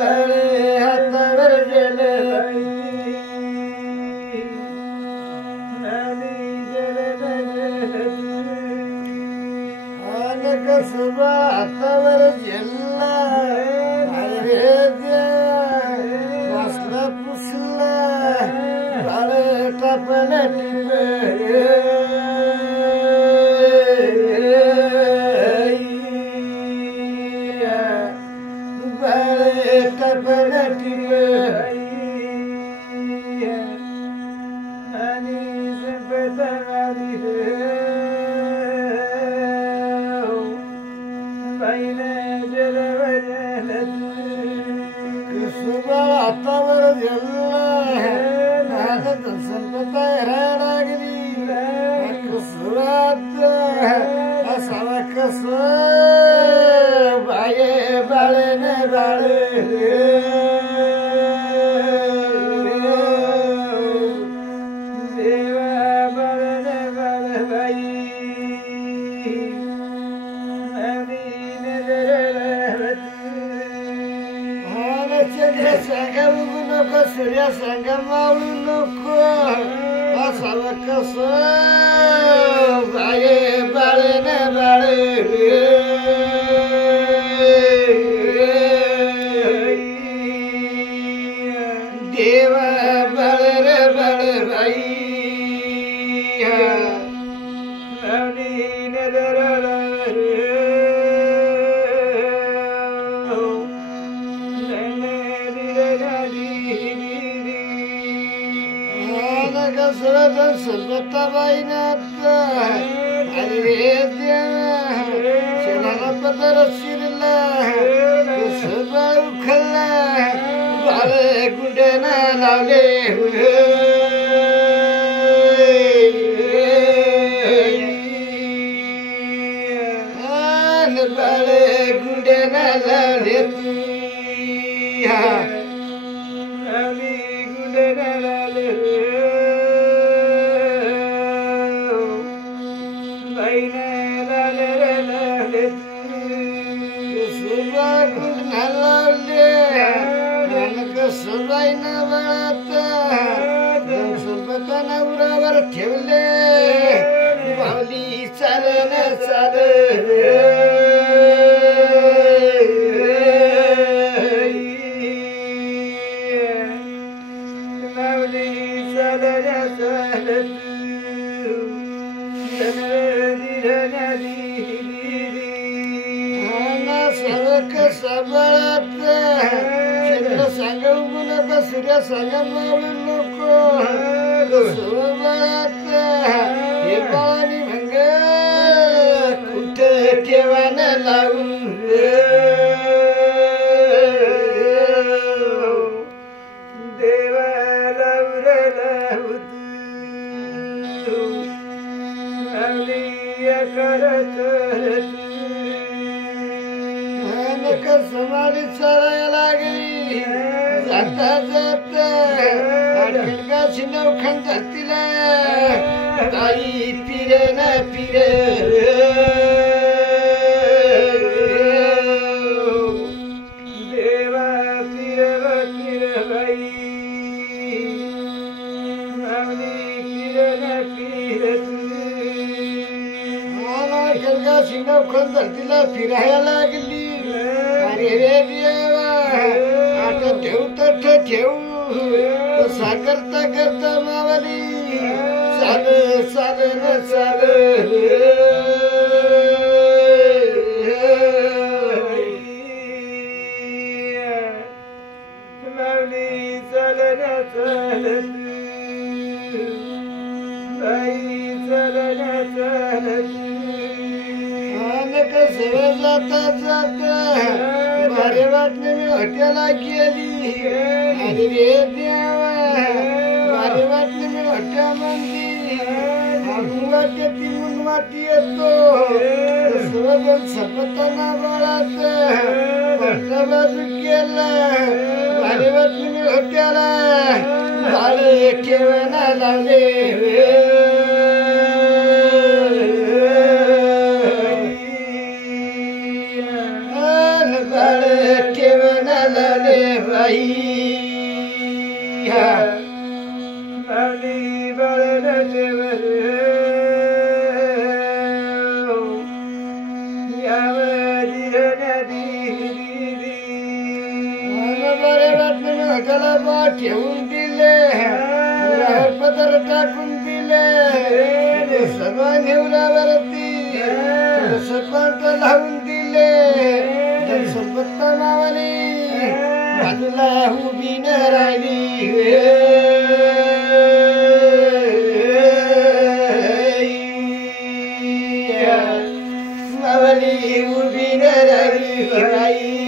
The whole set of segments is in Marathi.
बाळे हातावर गेले कसबा हातावर झेलला वासला पुसला बाळे टापण बाळे टापण आणि संपतावारी हातावर झेलला संपता लागली कसवात असावा कस बाये बाळे न बाळे देवा बाळे न बाळे बाई चंद्र सांगा उगू नको सूर्य सांगा मावळू नको असावं कस बाये बाळे न बाळे देवा बाळे रे बाळे बाई संपताबाई अरे शेणाला पदर शिरला कसबा उखलला बाळे गुंड्याना लावले बाळे गुंड्याना लावले गुंड्याना लावले सबाई न बळत संपताना उरावर ठेवले बावली चाल न चाल बावली चाल न चाल सवक सबळत सांगा उगू नको सूर्य सांगा मावळू नको सोबत हे पाणी भंग कुठे ठेवान लावून देवा लावून करत समाधी चढायला लागली जाता जाता खडका शिनव खंड धरतीला ताई पिरे न पिरे देवा पिरे पिरे बाई पिरे न पिरे खडका शिनव खंड धरतीला फिरायला लागली रे देवा आता ठेव तर ठेव कसा करता करता मावली चाल चाल न चाल मावली चाल न चाल बाई चाल न चाल कसं जाता जाता मारे वाटणे मी हॉटेला गेली अरे रे देवा मारे वाटणे मी हॉट्या म्हणली वाटे तिमून वाटी येतो सर्वजण सपताना बाळात पट्टा बाजू केला मारे वाटणे मी हॉट्याला बाळे ठेवायला लावले बळले बाई माऊली बळले त्याला ठेवून दिले पदर टाकून दिले सर्व नेवल्यावरती सरपंच लावून दिले सरपत्ता मावली बाजूला उभी न राहिली मावली उभी न राहिली बाई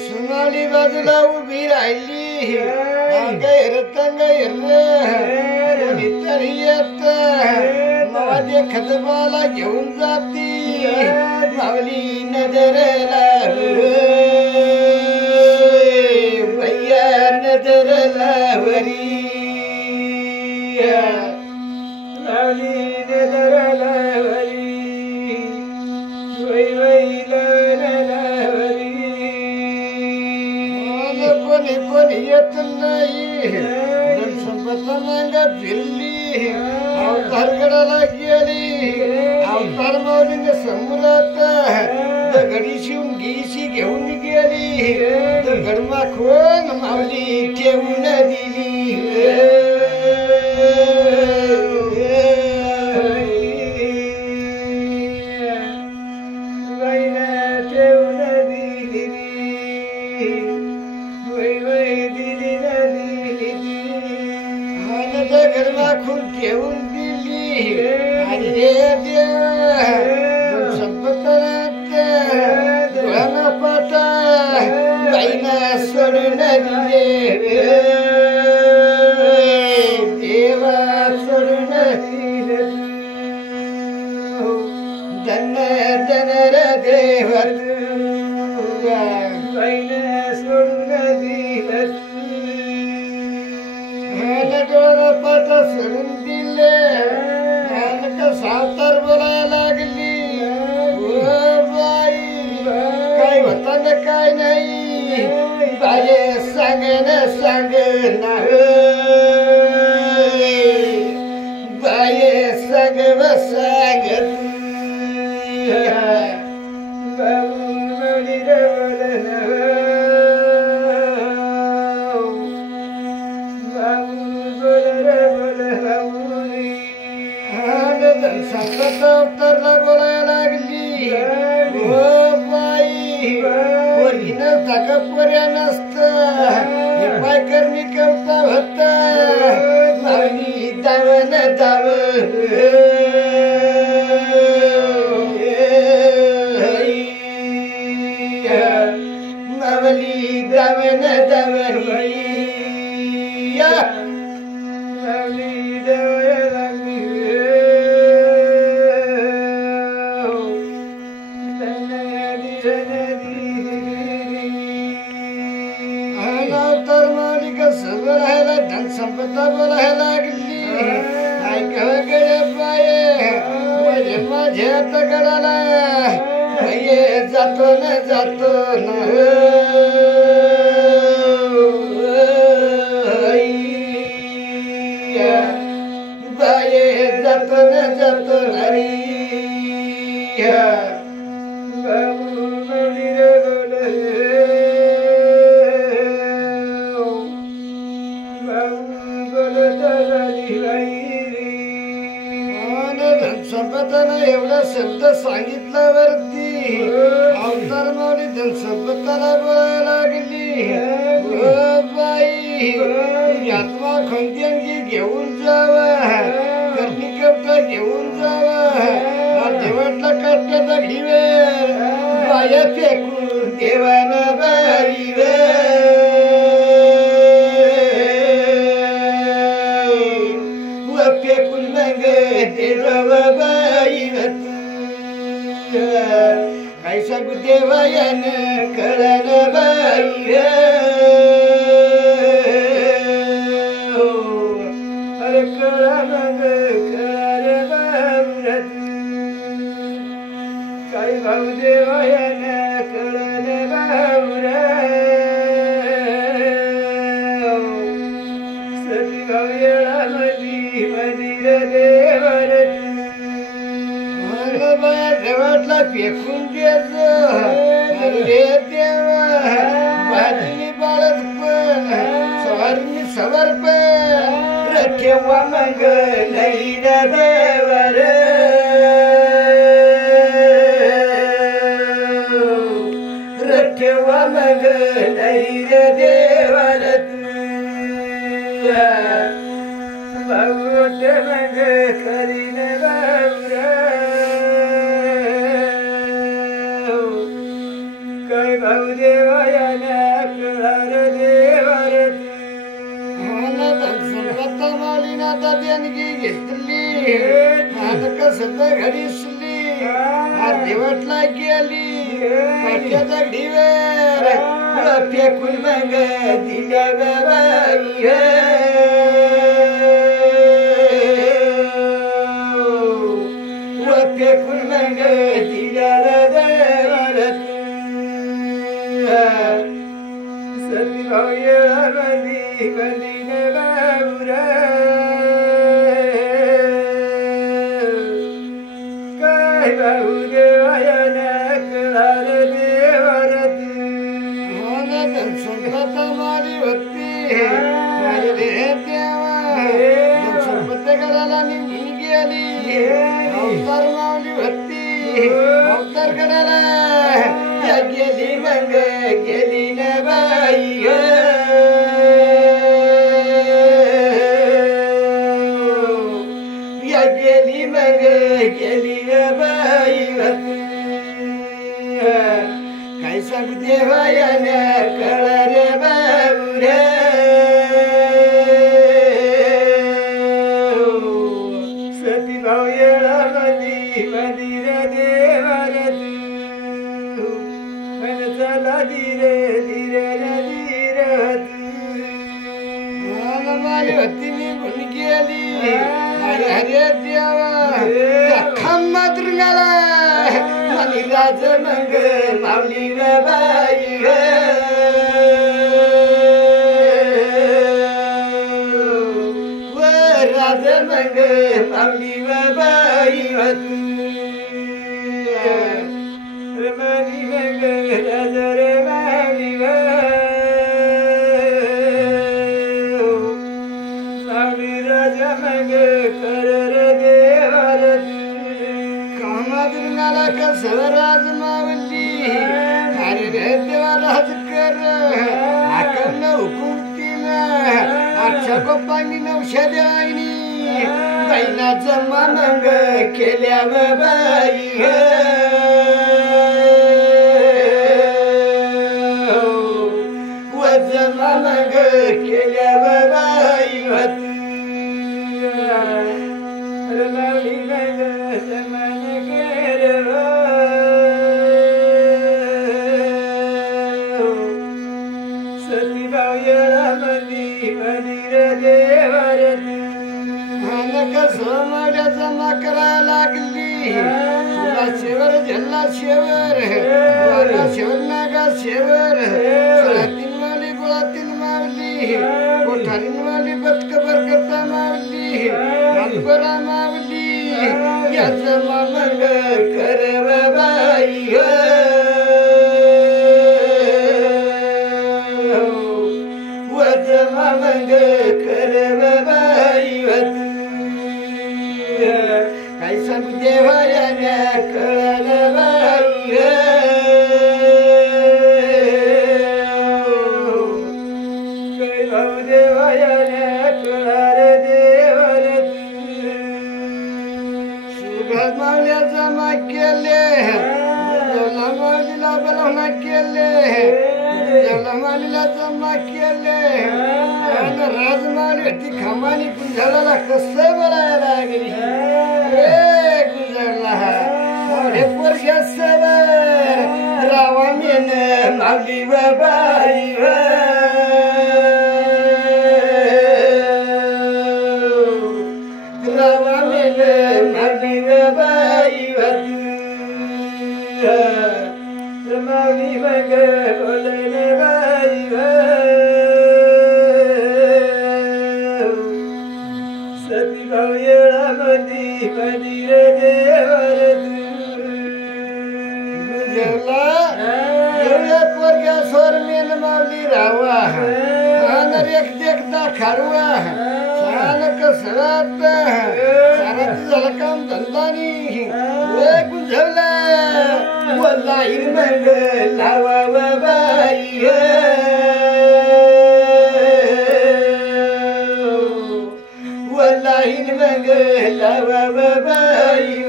सुनाली बाजूला उभी राहिली रतंग तरी येत माझे खतबाला घेऊन जाती मावली नजरला भैया नजरला वरी मावली नजरला वरी कोणी कोणी येत नाही संपत फिरली अवतार गडाला गेली अवतार माऊलीने समोरात दगडी शिवून गिशी घेऊन गेली दगड माखून माऊली ठेवून दिली खून ठेवून दिली आणि संपत डोळ्याना पाटा बाईना सोडून दिले देवा सोडून दिले धन धन देव बाईना सोडून दिलं पाटा सोडून दिले सावतार बोलायला लागली बाई काय होता ना काय नाही बाये सांग ना सांग ना बाये सांग व सांगत संकट अवतारला बोलायला लागली बाई पोरीनं धकापर्या नसत पाय करणी कवता होत मावली दावन दाव मावली दावन दावली मावली संपदा बोलायला लागली ऐकले पाये माझे माझ्या तगडाला ये जातो न जातो न बाये जातो न जातो नरी संपताना एवढा शब्द सांगितल्यावरती अवतार माऊली संपताला बोलायला लागली बाई आत्मा खंती घेऊन जावा कर्णी कपटा घेऊन जावा देवातला कट्ट्याचा घिवे बाया फेकून देवाना बाई फेकून मग देवा बाई काय सांगू देवायान कळण बाई देवातला फेकून द्यायचं देवा बाजूनी बाळत पण सवारनी सवार पण ठेवा मग नाही ना देवर ठेवा मग नाही रे देवर बाबूट मग करीन बाबूरा काय भाऊ देवायाना कळार देवर संपत्ता मालिना देणगी घेतली कसं घडीसली देवटला गेली पाट्याचा ढिवेर फेकून मग दिल्या बाई फेकून मग दिल्या देवारत सती भाऊ येळामध्ये बंदीन बाबुरा काय भाऊ देवायाना कळार देवारत संपत मारी होती देवा संपत करायला निघून गेली अवतार मावली होती अवतार करायला गेली मग गेली ना बाई गेली मग गेली ना बाई काय सांगू देवायाने कळा रे बाबुरा सती भाऊ येळामध्ये मंदिर देवारत मन चला धीरे धीरे धीरत माली होती निघून गेली हरे देवा खंमात रुंगाला मनी राज मग मावली बाई राज मग मावली बाई मनी मग राज रे मावली मावली राज मग कर देवारत कामाला कसं राज मावली अरे रे देवा राज कर आकन हुकुमतीनं आठशा गोपांनी नवशा देवानी बाईला जमा मग केल्या बाई व जमा मग केल्या बाई मावली मग समान सती भाऊ येळामध्ये मंदिर देवारत कसं माझ्या जमा करायला लागली शेवर झल्ला शेवर शेवर नागा शेवर सळातीन मावली गुळातीन मावली कोठारीन मावली बदक बरकता मावली अंबरा मावली या जमा मग कर बाई व जमा मग कर बाई काय सांगू देवायाने कळालं बाई काय भाऊ देवायाने कळार देवारत सुभाष मावल्या जमा केले मावलीला बोलावणा केले मावलीला जमा केले राजमावली ती खमानी गुंजाळाला कसं बोलायला लागली गुजरला मोठे पोरग्या सवर रावा मेन मावली बाई रावा मेन मावली बाई मावली मग बोलले बाई मधी मंदिर देवर एवढ्या पोरग्या स्वर मेन मावली रावा एक देखता खारवा छान कसरात साराची झाला काम धंदानी गुंजवला वल्लाही मग लावा बाई वल्लाही मग लावा बाई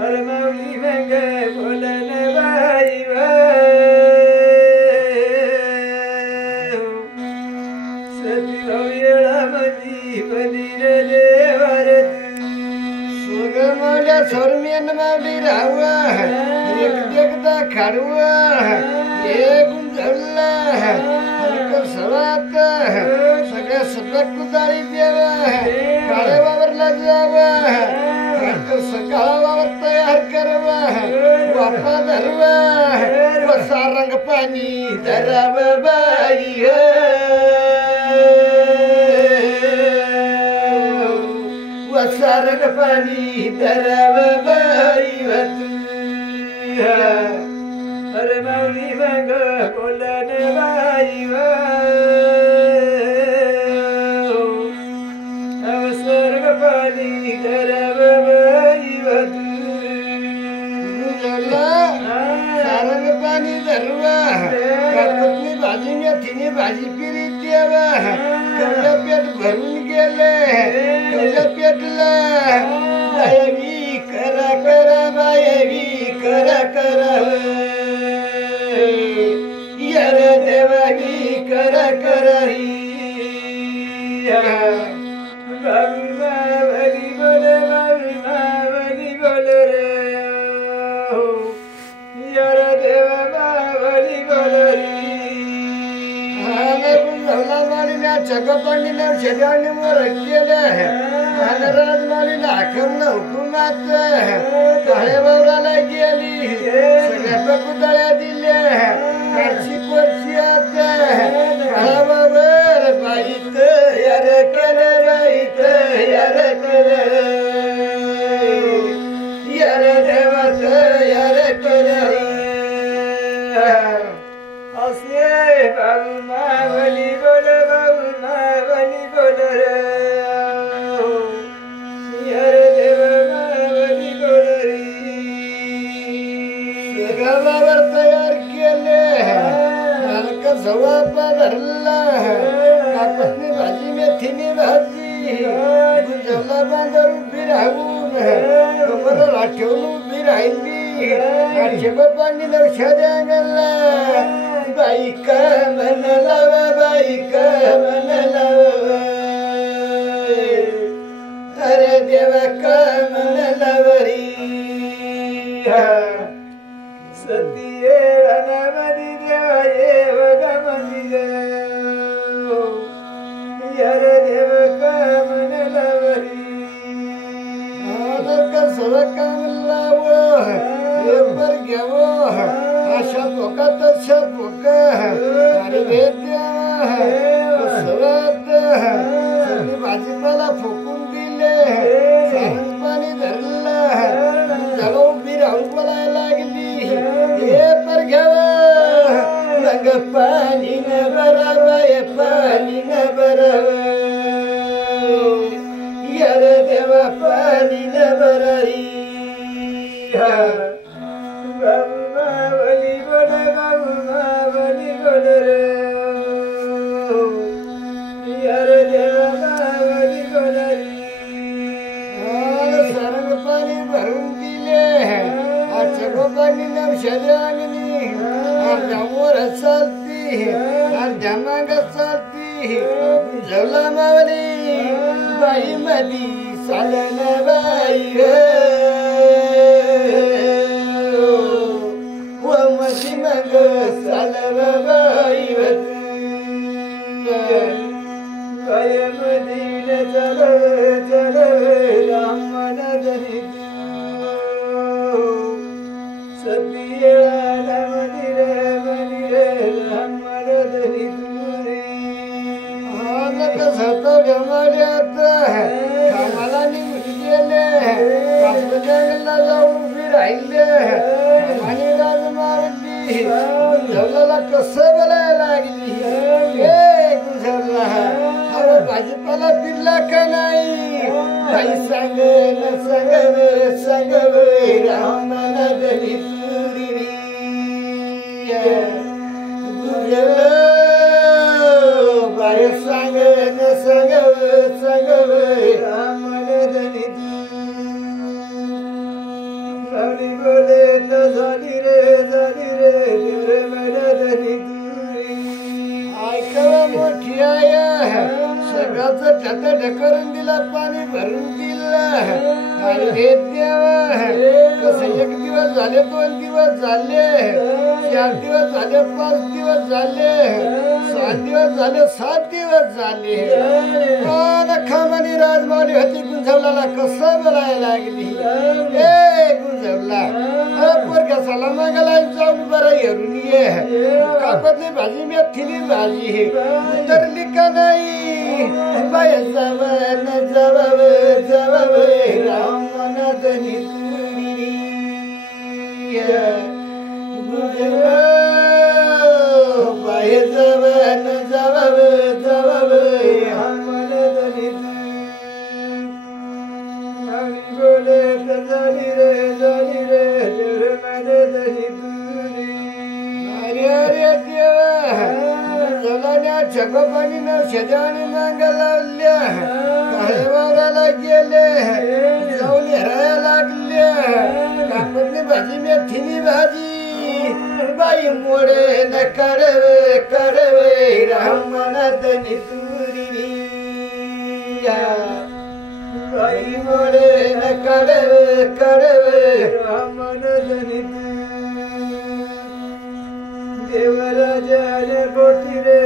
अरे माऊली मग बोलन बाई सती येळा मधी मंदिर देवर सुगमल्या सोरमेन मावली रावा एक देखता खाडवा एक गुंजवला हलक सवात सगळ्या सगळ्यात कुदाळी देवा काळे वावरला जावा सकाळावर तयार करवा वापा धरवा वसा रंग पाणी धराव बाई वसा रंग पाणी धराव बाई अरे माऊली मग बोलन बाई स्वर्ग पाणी धराव सारंग पाणी धरवा कापतनी भाजी मेथीनी भाजी पिरी देवा कवल्या पेट भरून गेले कवल्या पेटला बायवी करा करा बायवी करा करा यार देवावी करा करा बाबली बोल बाबली बोल रे यार देवा बाबली बोल चकपंडीने शेजारने मोर केले महाराज मालीला हाकमला हुकुमात काळे बावराला गेली सगळ्या कुदळ्या दिल्या काढशी कोरशीयात काळा बाबर बाईत यार केलं बाईत यार केलं यार देवात यार केलं असे बाबू मावली बोल बाबू मावली बोल रे यार देवा मावली बोल रे सगळ्यावर तयार केले हलका सवापा धरला कापसनी भाजी मेथीनी भाजी गुंजवला बांधर उभी राहून कमरला ठेवून उभी राहिली आठशे बापांनी नवशा द्यागला बाई का मन लावा बाई का मन लावा अरे देवा का मन लावरी सती रणमदी देवा ये वगमदी यार देव का मन लवरी सगळं काम लाव पर घ्यावो अशा पोका तशा पोका अरे भाजीपाला फुकून दिले सारंग पाणी धरलं जगा उभी राहून बोलायला लागली हे पर घ्यावा रंग पाणी न बरावा पाणी न बरावा यार देवा पाणी न बराई मावली बोल बाबू मावली बोल रे यार देवा मावली बोल सारंग पाणी भरून दिले चकोपाणी नवशनी अर्ध्यावर चालती अर्ध्या माग चालती जवला मावली बाई मधी चालन बाई मधी मग चालव बाई बाय मधील चल चल रामन धरी सतीला मंदिर मंदिर रामन धरी कसं जमाड्यात कामाला निघून गेले आपलं जंगलला जाऊन उभी राहिले आणि राज मारली गुंजवला कसं बोलायला लागली गुंजवला अरे भाजीपाला पिरला का नाही काही सांग न सांग रामाला गली तुरी बाय सांग न सांग रामाला गली सारी बोले न झाली रे तेरे मनातली तुरी ऐकावा मोठी आया सगळ्याच ठक करून दिला पाणी भरून दिलं आणि हे देवा कसं एक दिवस झाले 2 दिवस झाले 4 दिवस झाले 5 दिवस झाले 7 दिवस झाले 7 दिवस झाले पण खामानी राजमावली होती गुंजवला कसं बोलायला लागली गुंजवला पोरग्या साला मागायला जाऊन बरं हेरून ये कापतली भाजी मेथीली भाजी उतरली का नाही बाय जवाब रामनाथनी तुरी बाय जवाब रामनाथनी बोले झाली रे तेरे मनातली तुरी अरे देवा जलाने छकोपाणी न शेजाणी मांग लावल्या काही वावराला गेले जाऊन हेरायला लागल्या कापडनी भाजी मेथीनी भाजी बाई मोडे न कडवे रामनाथनी तुरी बाई मोडे न कडवे रामनाथनी देवराजाने गोटी रे